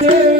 તેવી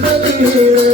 Thank you.